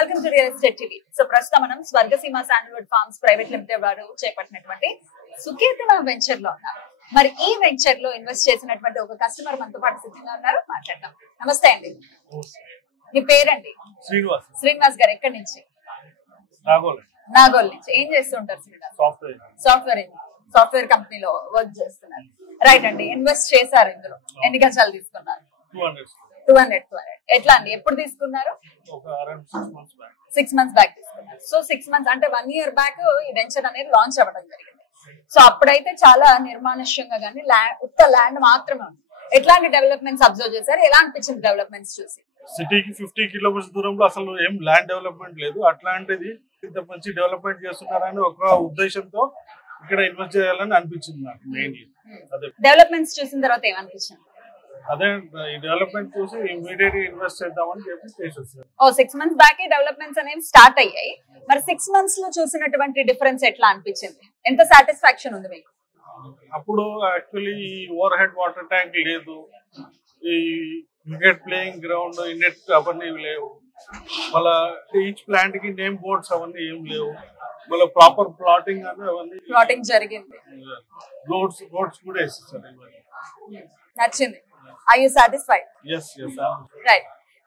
Welcome to real estate TV. So ప్రస్తుతం మనం Swargaseema sandalwood forms private limited వారు చేపట్టినటువంటి సుకీర్తన వెంచర్ లో ఉన్నారు. మరి ఈ వెంచర్ లో ఇన్వెస్ట్ చేసినటువంటి ఒక కస్టమర్ మనతో పాటు సిద్ధంగా ఉన్నారు, మాట్లాడదాం. నమస్తే అండి, మీ పేరండి? శ్రీనివాస్. శ్రీనివాస్ గారు ఎక్కడి నుంచి? నాగోల్ నుంచి. ఏం చేస్తుంటారు శ్రీనివాస్? సాఫ్ట్వేర్ కంపెనీలో వర్క్ చేస్తున్నారు. రైట్ అండి. ఇన్వెస్ట్ చేశారు, ఇందులో ఎన్ని గజాలు తీసుకున్నారు? 200. ఎట్లా అండి, ఎప్పుడు తీసుకున్నారు? 6 months బ్యాక్ తీసుకున్నారు. సో 6 months అంటే 1 year బ్యాక్ ఈ వెంచర్ అనేది లాంచ్ అవ్వడం జరిగింది. సో అప్పుడైతే చాలా నిర్మానుష్యంగా కానీ ఉత్త ల్యాండ్ మాత్రమే ఉంది. ఎట్లాంటి డెవలప్మెంట్స్ అబ్జర్వ్ చేశారు? ఎలా అనిపించింది డెవలప్మెంట్స్ చూసి? సిటీకి 50 kilometers దూరంలో అసలు ఏం ల్యాండ్ డెవలప్మెంట్ లేదు. అట్లాంటిది ఇంత మంచి డెవలప్మెంట్ చేస్తున్నారని ఒక ఉద్దేశంతో ఇక్కడ ఇన్వెస్ట్ చేయాలని అనిపించింది నాకు. మెయిన్లీ అదే డెవలప్మెంట్స్ చూసిన తర్వాత ఏమనిపించింది? అదే ఈ డెవలప్మెంట్ చూసి ఇమీడియట్ గా ఇన్వెస్ట్ చేద్దామని చెప్పి చేసేసారు. 6 months బ్యాక్ డెవలప్మెంట్స్ అనేవి స్టార్ట్ అయ్యాయి. మరి 6 months లో చూసినటువంటి డిఫరెన్స్ ఎట్లా అనిపించింది? ఎంత సాటిస్ఫాక్షన్ ఉంది మీకు? అప్పుడు యాక్చువల్లీ ఈ ఓవర్ హెడ్ వాటర్ ట్యాంక్ లేదు, ఈ క్రికెట్ ప్లేయింగ్ గ్రౌండ్ నెట్ అవన్నీ లేవు, మళ్ళా ఈచ్ ప్లాంట్ కి నేమ్ బోర్డ్స్ అవన్నీ ఏం లేవు, మళ్ళీ ప్రాపర్ ప్లాటింగ్ అని అవన్నీ జరిగింది. రోడ్స్ కూడా వేసేసారు. నచ్చింది? Are you satisfied? Yes. Right.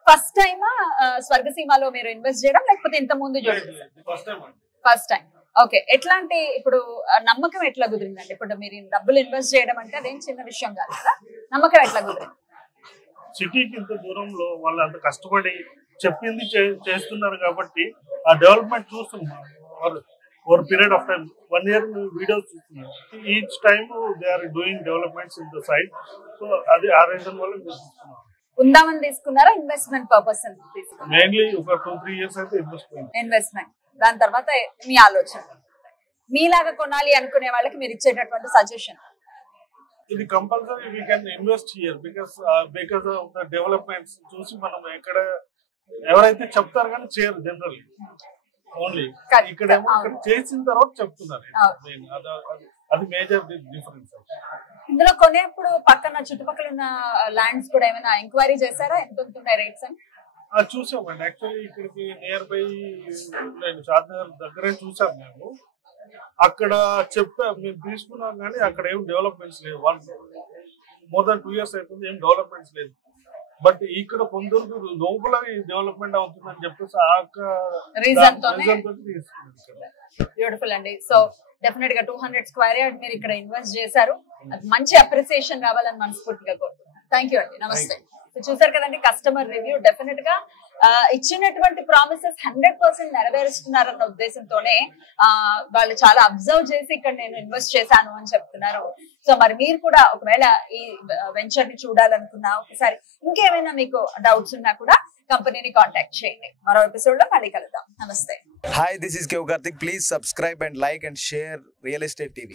First time స్వర్గసీమలో మీరు ఇన్వెస్ట్ చేయడం, లేకపోతే ఇంత ముందు ఫస్ట్ టైం? ఓకే. ఎట్లాంటి ఇప్పుడు నమ్మకం ఎట్లా కుదిరిందండి? ఇప్పుడు మీరు డబ్బులు ఇన్వెస్ట్ చేయడం అంటే అదేం చిన్న విషయం కాదు కదా, నమ్మకం ఎట్లా కుదిరింది? సిటీకి ఇంత దూరంలో వాళ్ళు అంత కష్టపడి చెప్పింది చేస్తున్నారు కాబట్టి ఆ డెవలప్మెంట్ చూస్తున్నాం. Over period of time 1 year videos చూస్తున్నాం. Each time they are doing developments in the side. So అది ఆ రీజన్ వల్ల చూస్తున్నాం. ఉందామని తీసుకున్నారా, ఇన్వెస్ట్మెంట్ పర్పస్? మెయిన్లీ ఒక 2-3 years అయితే ఇన్వెస్ట్మెంట్. దాని తర్వాత మీ ఆలోచన, మీలాగా కొనాలి అనుకునే వాళ్ళకి మీరు ఇచ్చేటటువంటి సజెషన్? ఇది compulsory we can invest here because of the developments చూసి మనం ఎక్కడ ఎవరైతే చెప్తారు కానీ చేయరు జనరల్లీ. ఓన్లీ ఇక్కడేమో చేసిన తర్వాత చెప్తున్నారు. అది మేజర్ డిఫరెన్స్. ఇందులో కొనేప్పుడు పక్కన చుట్టుపక్కల ఉన్న ల్యాండ్స్ కూడా ఏమైనా ఎంక్వైరీ చేశారా? ఎంత ఉంటున్నాయి రేట్స్ అని? చూసామండి. యాక్చువల్లీ ఇక్కడికి నియర్ బై షాద్నగర్ దగ్గరే చూసాం మేము. అక్కడ మేము తీసుకున్నాం కానీ అక్కడ ఏం డెవలప్మెంట్స్ లేవు. మోర్ దాన్ 2 years అవుతుంది, ఏం డెవలప్మెంట్స్ లేదు. బట్ ఇక్కడ కొందరు లోపల డెవలప్మెంట్ అవుతుందని చెప్పేసి బ్యూటిఫుల్ అండి. సో డెఫినెట్ గా 200 square yard మీరు ఇక్కడ ఇన్వెస్ట్ చేశారు. అది మంచి అప్రిసియేషన్ రావాలని మనస్ఫూర్తిగా కోరుతున్నాను. థ్యాంక్ యూ అండి, నమస్తే. చూసారు కదండి కస్టమర్ రివ్యూ. డెఫినెట్ గా ఇచ్చినటువంటి ప్రామిసెస్ 100% నెరవేరుస్తున్నారన్న ఉద్దేశంతోనే వాళ్ళు చాలా అబ్జర్వ్ చేసి ఇక్కడ నేను ఇన్వెస్ట్ చేశాను అని చెప్తున్నారు. సో మరి మీరు కూడా ఒకవేళ ఈ వెంచర్ ని చూడాలనుకున్నా, ఒకసారి ఇంకేమైనా మీకు డౌట్స్ ఉన్నా కూడా కంపెనీని కాంటాక్ట్ చేయండి. మరో ఎపిసోడ్ లో మళ్ళీ కలుద్దాం. నమస్తే. Hi, this is Kev Karthik. Please subscribe and like and share Real Estate TV.